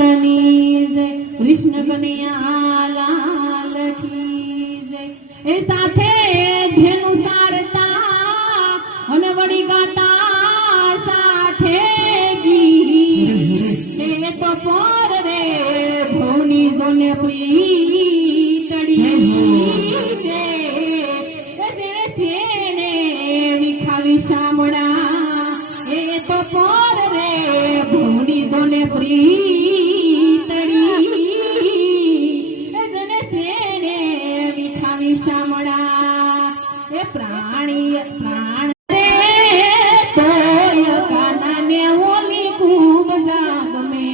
માતની જય, કૃષ્ણ કનૈયા લાલ કી જય। એ સાથે ધેનું સારતા અને વળી ગાતા સાથે ગીત એ તો પર રે ભવની જોને પ્રીતડી છે જેને તેને વિખાવી સામડા એ તો પર રે ભવની જોને પ્રીતડી જેને તેને વિખાવી સામડા એ પ્રાણી પ્રાણ રે તોય કાનાને ઓલી ખૂબ જાગમે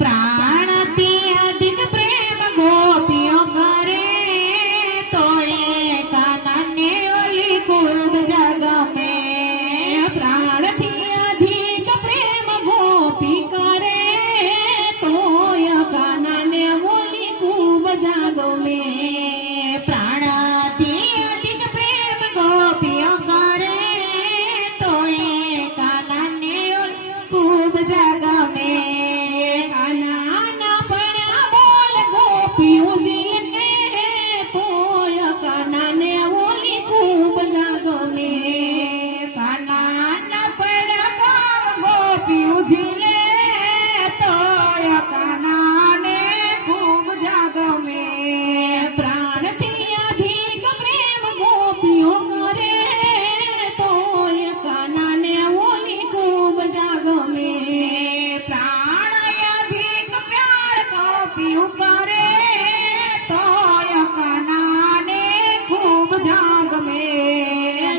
પ્રાણથી અધિક પ્રેમ ગોપીઓ કરે તોય કાનાને ઓલી ખૂબ જાગમે પ્રાણથી અધિક પ્રેમ ગોપી કરે તોય કાનાને ઓલી ખૂબ જાગમે પ્રાણથી અધિક પ્રેમ ગોપીઓ કરે તોય કાનાને ઓલી ખૂબ જાગમે કાનાના પડ્યા બોલ ગોપીઓ દિલ કે તોય કાનાને ઓલી ખૂબ જાગમે કાનાના પડ્યા ગોપીઓ દિલ તોય કાનાને ખૂબ જાગમે પ્રાણથી અધિક પ્રેમ ગોપીઓ કરે તોય કાનાને ઓલી ખૂબ જાગમે પ્રાણ અધિક પ્યાર ગોપીઓ કરે તોય કાનાને ખૂબ જાગમે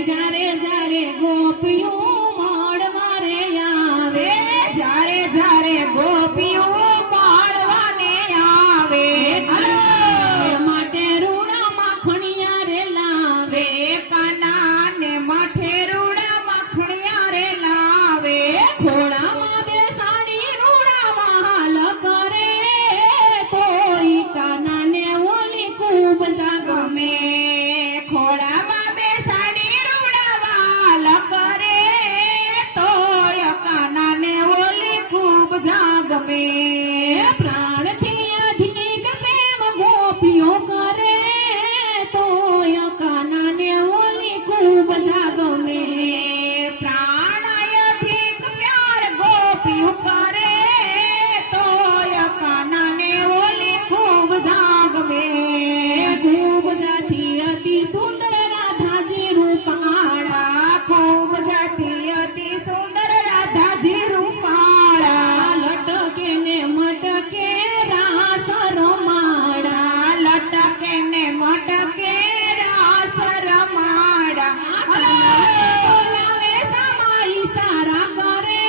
જ્યારે જ્યારે ગોપીઓ મળવા રે આવે જ્યારે જ્યારે ગોપીઓ મળવાને આવે માટે રૂડા માખણિયા રે લાવે કાનાને માથે રૂડા માખણિયા રે લાવે ખોળામાં બેસાડી રૂડા વહાલ કરે તોય કાનાને ઓલી ખૂબ જાગમે ખોળામાં બેસાડી રૂડા વહાલ કરે તોય કાનાને ઓલી ખૂબ જાગમે પ્રાણથી અધિક પ્રેમ ગોપીઓ કરે તોય કાનાને ઓલી ખૂબ જાગમે પ્રાણ અધિક પ્યાર ગોપીઓ કરે તોય કાનાને ઓલી ખૂબ જાગમે ખૂબ જાતી અતિ સુંદર રાધાજી રૂપાળા ખૂબ જાતી અતિ સુંદર રાધાજી રૂપાળા લટકે ને મટકે રાસ રમાડા લટકે ને મટકે રાસ રમાડા બોલાવે સમાઈ સારા કરે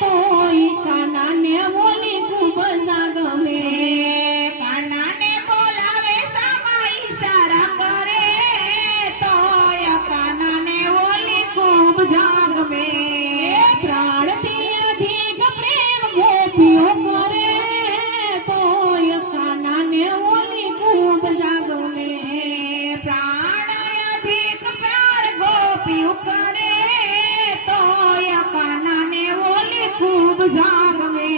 તોય કાનાને ઓલી ખૂબ જાગમે કાનાને બોલાવે સમાઈ સારા કરે તોય કાનાને ઓલી ખૂબ જાગમે પ્રાણથી અધિક પ્રેમ ગોપીઓ કરે તોય કાનાને ઓલી ખૂબ જાગમે પ્રાણ અધિક પ્યાર ગોપીઓ કરે તોય કાનાને ઓલી ખૂબ જાગમે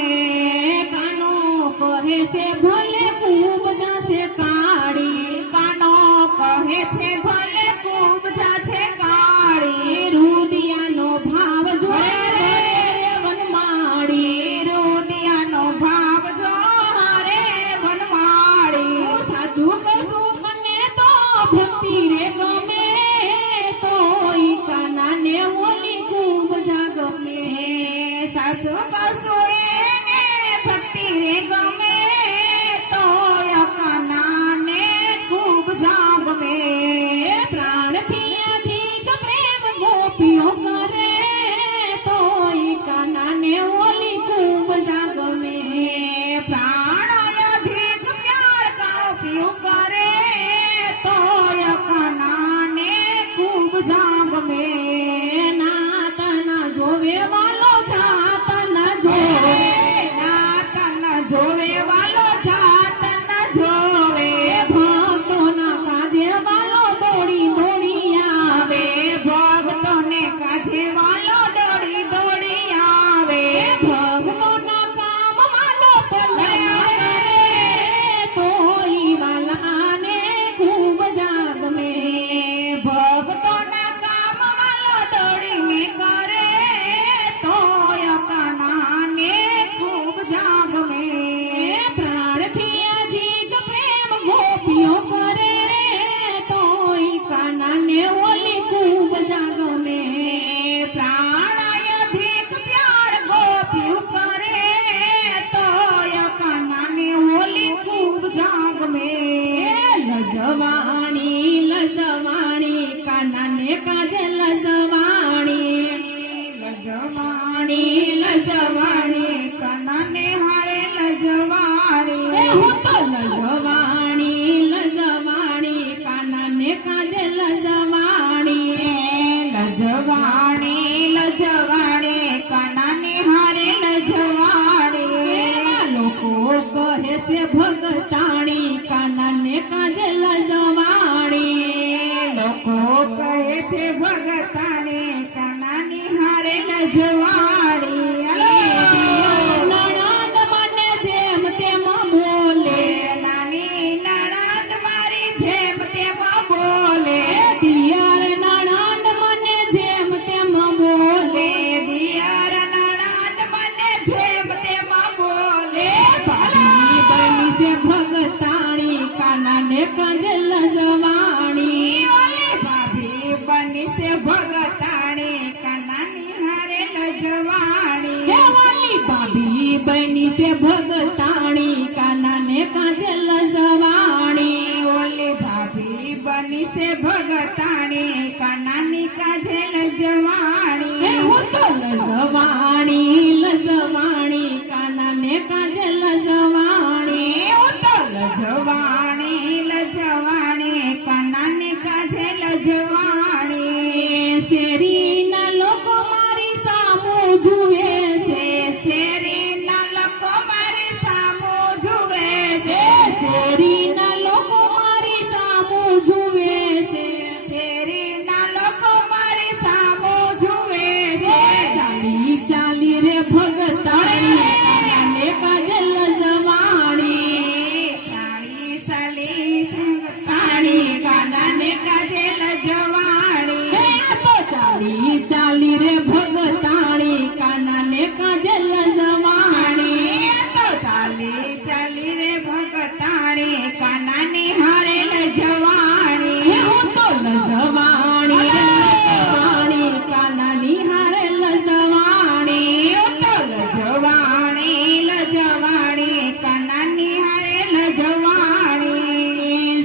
કાનો કહે છે ભલે ખૂબ જાશે કાળી કાનો કહે છે ભલે ખૂબ જાશે કાળી રુદિયાનો ભાવ જોડે રે વનમાળી રુદિયાનો ભાવ જોડે વનમાળી સાધુ કસું મને તો ભક્તિ રે ગમે તોય કાનાને ઓલી ખૂબ જાગમે સાધુ કસું એને ભક્તિ રે ગમે તોય કાનાને ખૂબ જાગમે પ્રાણથી અધિક પ્રેમ ગોપીઓ કરે તોય કાનાને ઓલી ખૂબ જાગમે પ્રાણ અધિક પ્યાર ગોપીઓ કરે તોય કાનાને ખૂબ જાગમે નાતના જોવે વાલો જાતના જોવે કહે છે ભગતાણી કાનાને કાજે લજવાણી લોકો કહે છે ભગતાને કાનાની હારે લજવાણી નણંદ મને જેમ તેમ બોલે નાની નણંદ મારી જેમ તેમ બોલે દિયર નણંદ મને જેમ તેમ બોલે દિયર નણંદ મને જેમ તેમ બોલે ભાભી બની છે ભગતાણી કાનાને કાજે લજવાણી ઓલે ભાભી બની છે ભગતાણી કાનાની હારે લજવાણી હે વાલી ભાભી બની છે ભગતાણી કાનાને કાજે લજવાણી ઓલે ભાભી બની છે ભગતાણી કાનાની કાજે લજવાણી હે હું તો લજવાણી લજવાણી કાનાને કાજે લજવાણી હું તો લજવાણી લજવાણી કાનાની કાજે લજવાણી શેરીના લોકો મારી સામું જુએ છે શેરીના લોકો મારી સામું જુએ છે શેરીના લોકો મારી સામું જુએ છે શેરીના લોકો મારી સામું જુએ છે ચાલી ચાલી રે ભગતાણી કાનાને કાજે લજવાણી ચાલી ચાલી ભગતાણી કાનાને કાજે લજવાણી હે આ તો ચાલી ચાલી રે ભગતાણી કાનાને કાજે લજવાણી તો ચાલી ચાલી રે ભગતાણી કાનાની હારે લજવાણી હે હું તો લજવાણી રે લજવાણી કાનાની હારે લજવાણી તો લજવાણી લજવાણી કાનાની હારે લજવાણી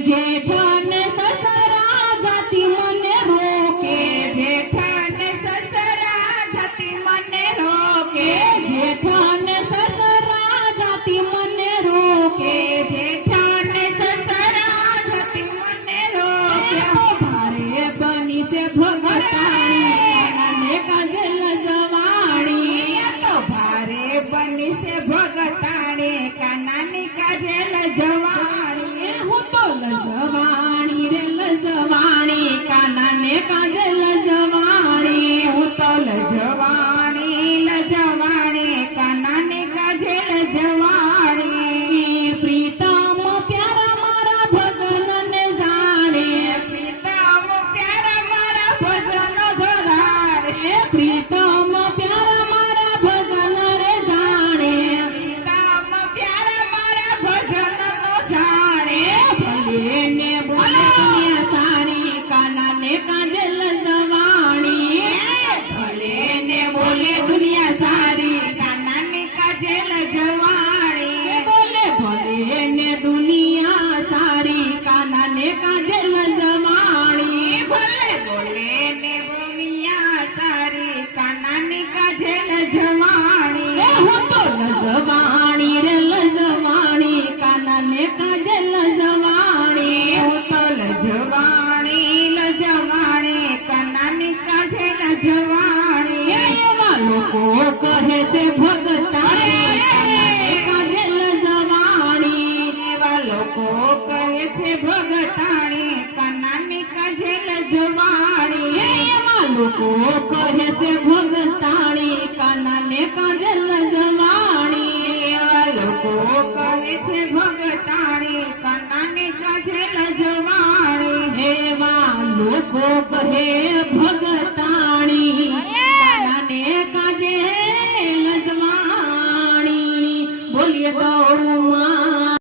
જેઠ ને સસરા જાતિ મને રોકે જેઠ ને સસરા જતી મને રોકે જેઠ ને સસરા જાતિ મને રોકે જેઠ ને સસરા જતી મને રોકે તો ભારે બની છે ભગતાણી કાનાને કાજે લજવાણી તો ભારે બની છે ભગતાણી કાનાની કાજે લજવાણી હું તો લજવાણી રે લજવાણી કાનાને કાજે લજવાણી હું તો લજવાણી લજવાણી કાનાની કાજે લજવાણી પ્રીતમ પ્યારા મારા ભગનને જાણે પ્રીતમ પ્યારા મારા ભજનો ધરારે પ્રીતમ પ્યારા મારા ભગન રે જાણે પ્રીતમ પ્યારા મારા ભજનો જાણે ભલે ને બોલે દુનિયા સારી કાનાને કાજે લજવાણી ભલે ને બોલે દુનિયા સારી કાનાની કાજે લજવાણી બોલે ભલે ને દુનિયા સારી કાનાને કાજે લજવાણી ભલે બોલે ને દુનિયા સારી કાનાની કાજે લજવાણી હું તો લજવાણી રે લજવાણી કાનાને કાજે લજવાણી હું તો લજવાણી લજવાણી કાનાની કાજે લજવાણી એવા લોકો કહે છે ભગતાણી કાનાને કાજે લજવાણી એવા લોકો કહે છે ભગતાણી કાનાની કાજે લજવાણી એવા લોકો કહે છે ભગતાણી કાનાને કાજે લજવાણી એવા લોકો કહે છે ભગતાણી કાનાની કાજે લજવાણી એવા લોકો કહે ભગત